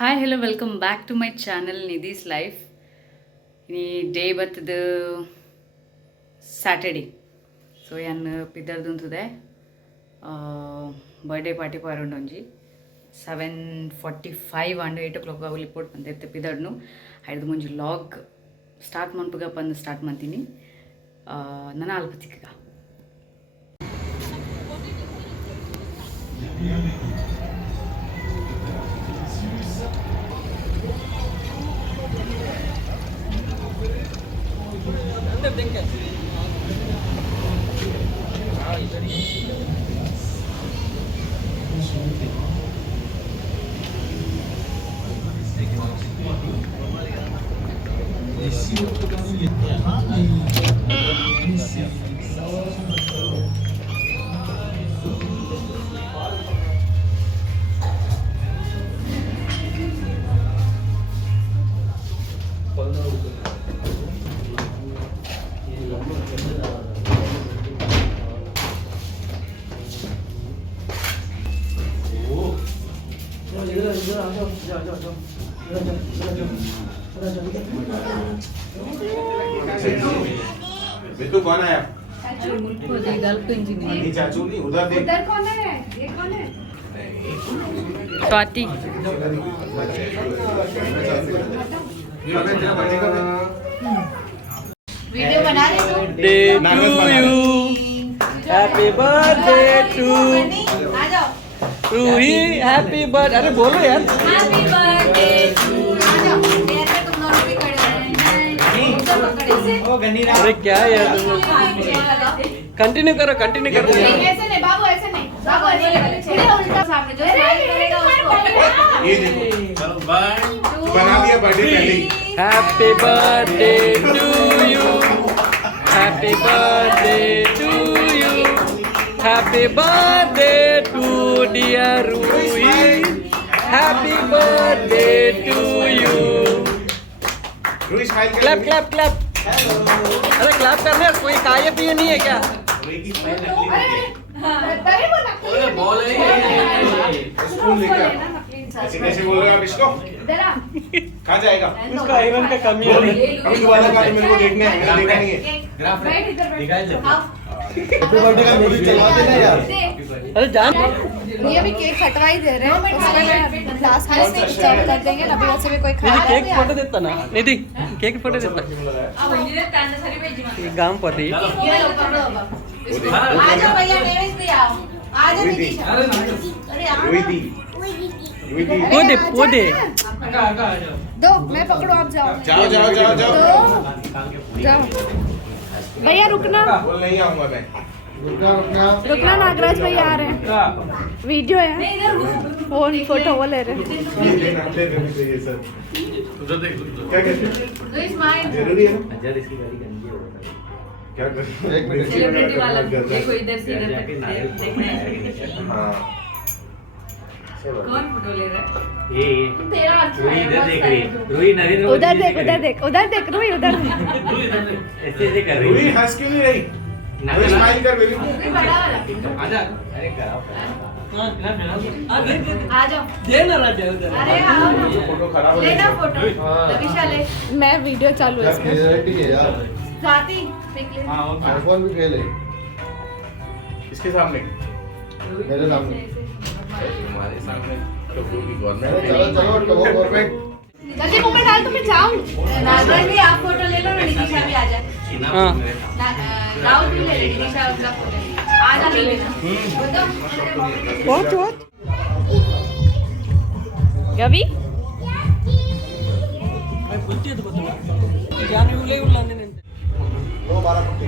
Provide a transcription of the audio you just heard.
Hi hello welcome back to my channel Nidhi's life. ಈ day ಬರ್ತದ Saturday. So ಯಾನ್ ಪಿದರ್ದುಂತುದೆ ಬರ್ಡೇ ಪಾರ್ಟಿ ಪಾರುಂಡು ಒಂಜಿ 7:45 ಆಂಡ್ 8 o'clock ಆಗುಲಿ ಇಪ್ಪೊಟ್ಟು ಬಂದಿರ್ತೆ ಪಿದಡ್ನು ಐದು ಮುಂಜಿ ಲಾಗ್ ಸ್ಟಾರ್ಟ್ ಮನ್ಪುಗ ಬಂದು ಸ್ಟಾರ್ಟ್ ಮಾಡ್ತೀನಿ. ನನ್ನ ಅಲ್ಪತಿಗ बिट्टू कौन आया? चाचू नहीं उधर देख। उधर कौन है? ये कौन है? स्वाति वीडियो बना रहे हो? हैप्पी बर्थडे टू आ जाओ। रूही हैप्पी बर्थडे अरे बोलो यार हैप्पी बर्थडे टू आ जाओ। पैर पे तुम दोनों भी खड़े हैं। ऊपर पकड़े से। अरे क्या यार कंटिन्यू करो नहीं, ऐसे नहीं बाबू, ऐसे नहीं बाबू, ऐसे नहीं सीधे उल्टा सामने जो स्माइल करेगा उसको। ये देखो चलो बाय बना दिया बर्थडे पहले ही। Happy birthday to you happy birthday to you happy birthday to dear Ruhi happy birthday to you Ruhi smile कर। क्लैप क्लैप क्लैप अरे क्लैप करने यार, कोई खाए पिए नहीं है क्या? रूही की स्माइल नकली होती है। तभी वो नकली है। बॉल स्पून लेके आओ। ऐसे कैसे बोल रहे हो आप इसको? इधर आ। कहाँ जाएगा? उसका आयरन का कमी है अभी दोबारा का तो मेरे को देखना है, मैंने देखा नहीं है। बैठ इधर बैठ। आओ। हैप्पी बर्थडे का म्यूजिक चलवा देना यार। अरे जान ये भी केक हटवा ही दे रहे हैं। उसका लास्ट में सर्व कर देंगे ना, अभी वैसे भी कोई निधि खा केक फोटो देता ना निधि केक फोटो देता ये गांव पति ये लो, पकड़ो अब। आ जाओ भैया, डेविस भी आओ। आ जाओ नितीशा। अरे आओ रूही ना। दी रूही दी पोदे पोदे दो, मैं पकड़ू, आप जाओ। जाओ जाओ जाओ जाओ। दो, जाओ भैया, रुकना बोल नहीं आऊंगा मैं। रुकना, नागराज भैया आ रहे हैं, वीडियो है, फोन फोटो वो ले रहे हैं। ये लेना चाहिए सर। उधर देख क्या कहते हैं? जरूरी है ना? क्या कर सेलिब्रिटी वाला देखो इधर से इधर तक देखना है। हाँ कौन फोटो ले रहा है? तेरा अच्छा रूही है, इधर मस्त देख है। रही रूही नरेंद्र उधर देख, उधर देख, उधर देख, रूही उधर देख। रूही इधर देख ऐसे ऐसे कर रही रूही हंस क्यों नहीं रही? रूही स्माइल कर बेबी। रूही बड़ा वाला। आजा अरे करा आ जाओ। दे ना राजा उधर अरे आओ ना, फोटो खराब हो लेना जाएगी। फोटो। लविशा ले। मैं वीडियो चालू है इसमें। साथी देख ले। आईफोन भी खेले इसके सामने मेरे सामने हमारे सामने तो रूही गवर्नमेंट चलो चलो टॉप गवर्नमेंट जल्दी मुंह में डाल तो मैं जाऊं। नागराज भी आप फोटो ले लो ना, नितिशा भी आ जाए। हाँ राहुल भी ले ले, नितिशा उसका फोटो ले ले। आ जा ले लेना। बताओ। व्हाट व्हाट ಗವಿ ಗೊತ್ತಿದ್ದು ಗೊತ್ತಿಲ್ಲ ಯಾನು ಇವ್ಲೇ ಇಲ್ಲ ಅಂದೆ वो 12 फुट